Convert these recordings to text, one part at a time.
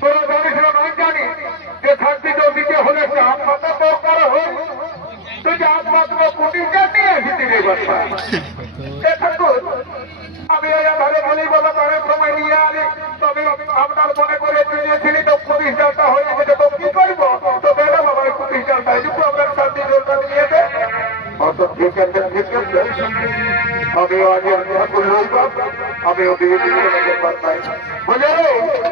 তোরা জানিস না আমি জানি যে শান্তি দিতে হলে আত্মাটা দরকার হয়। তুই যে আত্মাত্র পুটিটা নিয়ে এসেছি রে বাচ্চা। আমি ভালো ভালোই বলা তারে সময় নিয়ে আনি, তবে আপনার মনে করে দিয়েছিলি তো প্রতিষ্ঠানটা হয়ে গেছে, তো কি করবো? তো ম্যাডাম আমার প্রতিষ্ঠানটা একটু আপনার শান্তি জলটা নিয়ে দেয়। ঠিক আছে ঠিক আছে, আমি আজ ঠাকুর রইবাম, আমি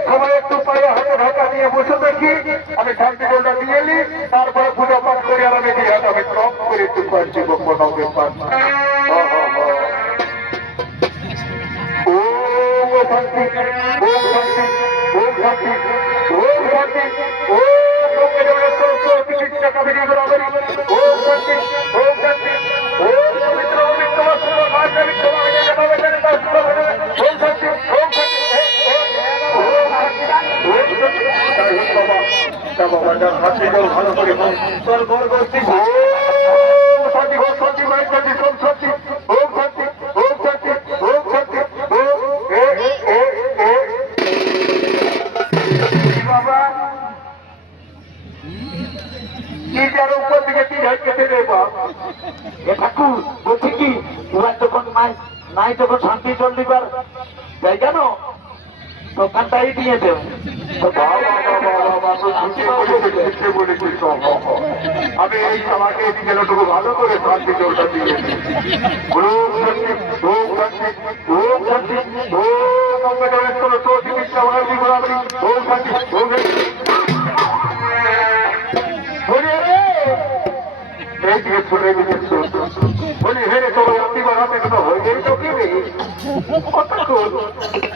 সবাই একটু পায়ে হাতে ঢাকা নিয়ে বসে দেখি, আমি শান্তি জলটা দিয়ে নি, তারপরে পূজা পাঠ করি আর আমি দিয়ে আমি ক্রম করে একটু পাচ্ছি কোনো ব্যাপার। শান্তি ওম শান্তি ওম শান্তি ওম শান্তি ওম চিকিৎসা কাবিনী বরাবরি ওম শান্তি ওম শান্তি ওম পবিত্র পবিত্র ওম শান্তি ওম শান্তি ভালো করে তোর গর্ব শান্তি ওম শান্তি মায়ের শান্তি ওম শান্তি ওম শান্তি ওম শান্তি ওম শান্তি উপর দিকে কি হয়েছে রে বাপ? ঠাকুর বলছি কি তোমার যখন নাই যখন শান্তি জল দিবার তাই কেন দোকানটাই দিয়ে দেব। আমি এই সমাজে যেটুকু ভালো করে শান্তি জলটা দিয়ে বলি হেরে তোমার অতি বাড়াতে কোনো হয়ে গেল তো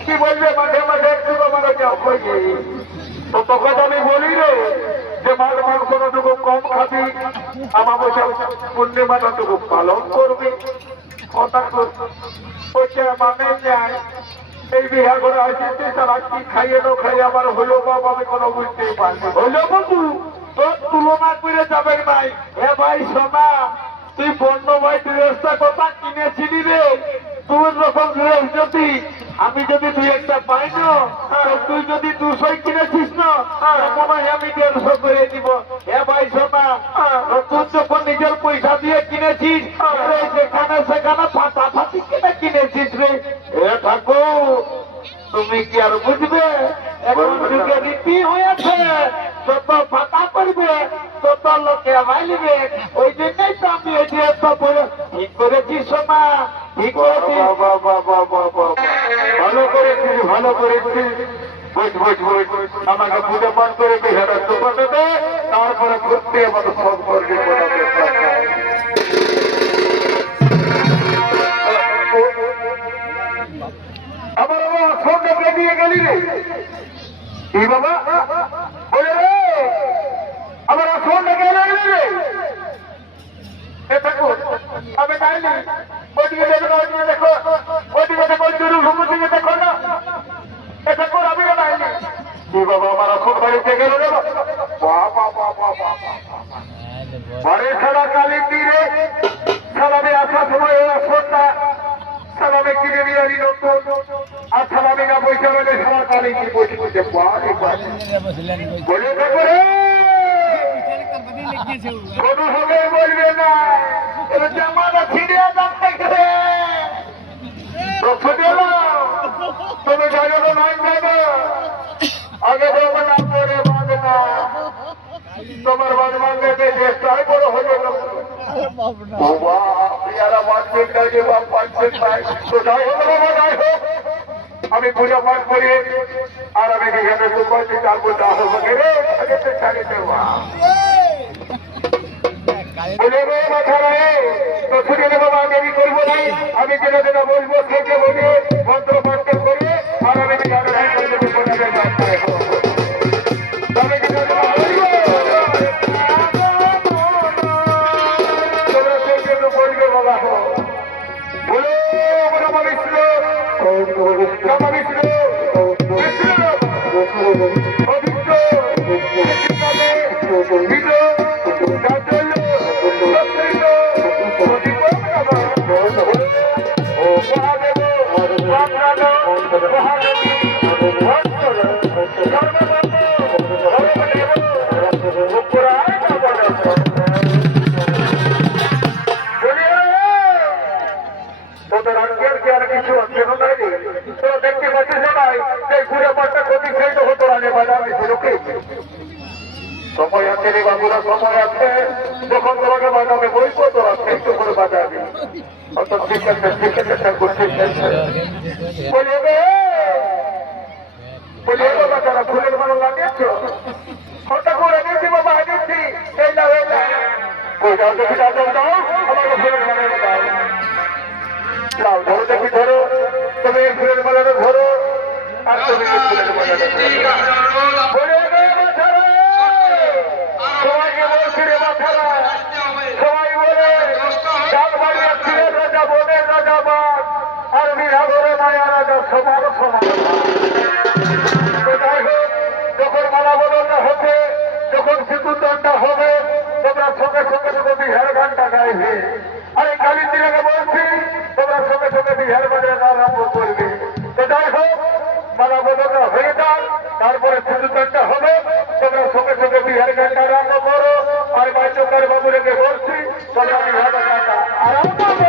কি বলবে মাঝে মাঝে একটু আমার হয়ে গেই তো তখন আমি বলি রে যে মাঝ মাংসটুকু কম খাবি, আমার বসে পূর্ণিমাটাটুকু পালন করবি। কথা মানে যায় এই বিহা করে আসিস তারা কি খাইয়ে নো খাইয়ে আমার হইলো বাপ আমি কোনো বুঝতেই পারিনি। হইলো বাবু তোর তুলনা করে যাবে নাই। হে ভাই সোনা, তুই বন্য ভাই ড্রেসটা কথা কিনেছিলি রে, তোর রকম ড্রেস যদি আমি যদি তুই একটা পাই না, তুই যদি 200 কিনেছিস না মনে হয় আমি 150 করে দিব। হে ভাই সোনা, তুই যখন নিজের পয়সা দিয়ে কিনেছিস যেখানে সেখানে ফাটাফাটি কিনে কিনেছিস রে। হে ঠাকুর তুমি কি আর বুঝবে? এখন যুগে রীতি হয়েছে, যত ফাটা করবে তত লোকে মাইলবে। ওই জন্যই তো আমি এই ড্রেসটা পরে ঠিক করেছি সোনা, ঠিক করেছি। ভালো করেছিস ভালো করেছিস। আমাকে পূজা পাঠ করে বেহারা দোকানে দে, তারপরে ঘুরতে আমাদের সব করবে। আমার বাবা সঙ্গে বেরিয়ে গেলি রে কি বাবা বলে রে আমার সঙ্গে গেলে রে আমি যাইনি। ওইদিকে দেখো ওইদিকে দেখো ওইদিকে দেখো ঘুমুর দিকে দেখো না এটা কর আমিও যাইনি। কি বাবা আমার এখন বাড়িতে গেল রে বাড়ি ছাড়া কালী তীরে সালামে আসার সময় আসনটা সালামে কিনে নিয়ে আনি নতুন আর সালামে না পয়সা বলে সারা কালী কি বসে বসে বলে দেখো রে কোনো হবে বলবে না এটা জামাটা ছিঁড়ে যাচ্ছে তুমি যাই নাই যাবে আগে যাবো না পরে বাঁধে না তোমার বাদ মানবে দেশটাই বড় হয়ে গেল। আমি পূজা পাঠ করি আর আমি এখানে ছাড়ি দেওয়া দেরি করবো না। আমি যেটা যেটা বলবো সেটা বলি মন্ত্র পাঠ করে আর আমি মহাদেব একটা ক্ষতি সেই তো হতো আগে বাজাবে লোকে সময় আছে রে বাবুরা সময় আছে যখন তোমাকে বাজাবে বলবো তোরা সেই তো করে বাজাবি অত ঠিক আছে করতে বলে বাবা তারা ফুলের মালা লাগিয়েছ হঠাৎ করে এনেছি বাবা এনেছি এই না এই না ওইটাও দেখি দাও দাও আমাকে ফুলের মালা দাও দাও ধরো দেখি ধরো তুমি এই ফুলের মালাটা ধরো আর তুমি এই ফুলের মালাটা বলে সবাইকে বলছি রে বাচ্চারা সবাই বলে ডাকবাড়িয়া ছিলেন রাজা বনের রাজা বাদ আর বিহাগরে মায়া রাজা সমান সমান যখন মালা বদলটা হবে যখন সিঁদুরদানটা হবে তোমরা সঙ্গে সঙ্গে তোকে বিহার গানটা গাইবে আর এই কালী দিনাকে বলছি তোমরা সঙ্গে সঙ্গে বিহার বাজারে আরম্ভ করবে তো যাই হোক মালা বদলটা হয়ে যান তারপরে সিঁদুরদানটা হবে তোমরা সঙ্গে সঙ্গে বিহার গানটা আরম্ভ করো আর বাচ্চাকার বাবুরেকে বলছি তোমরা বিহার গানটা আরম্ভ করো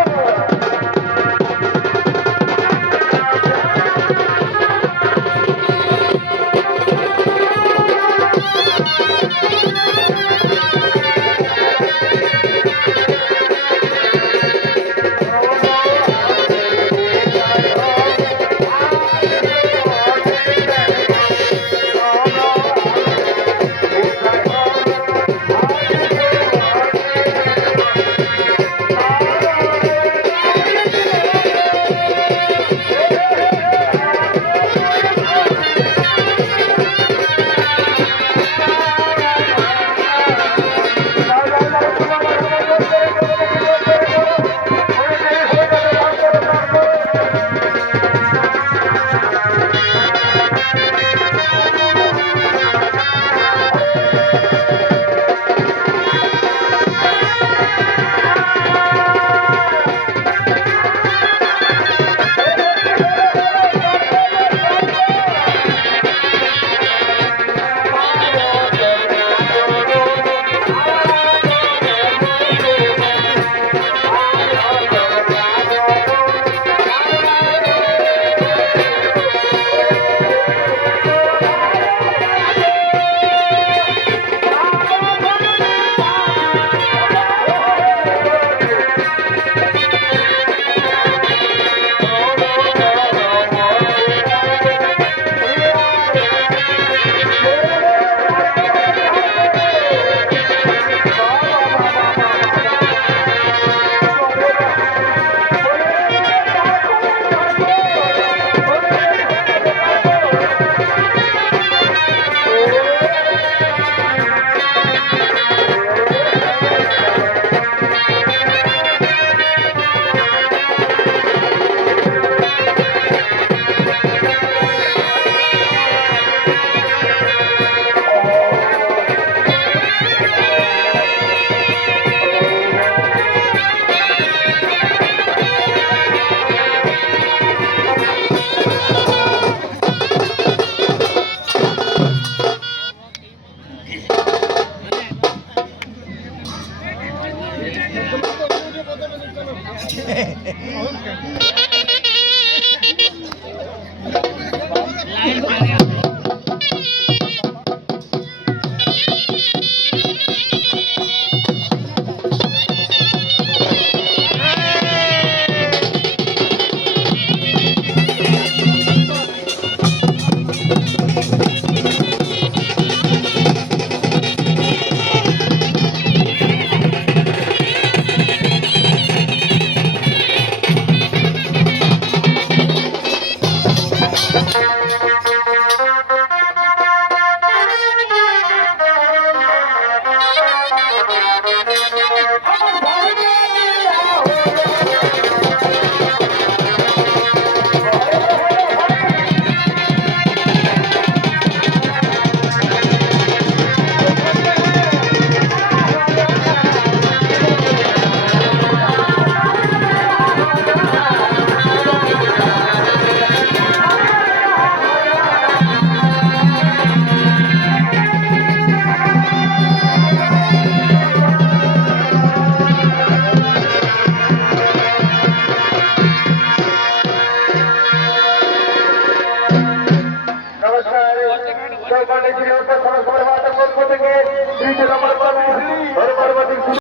সেইখানে গিয়ে সরাসরি পক্ষ থেকে 3 নম্বর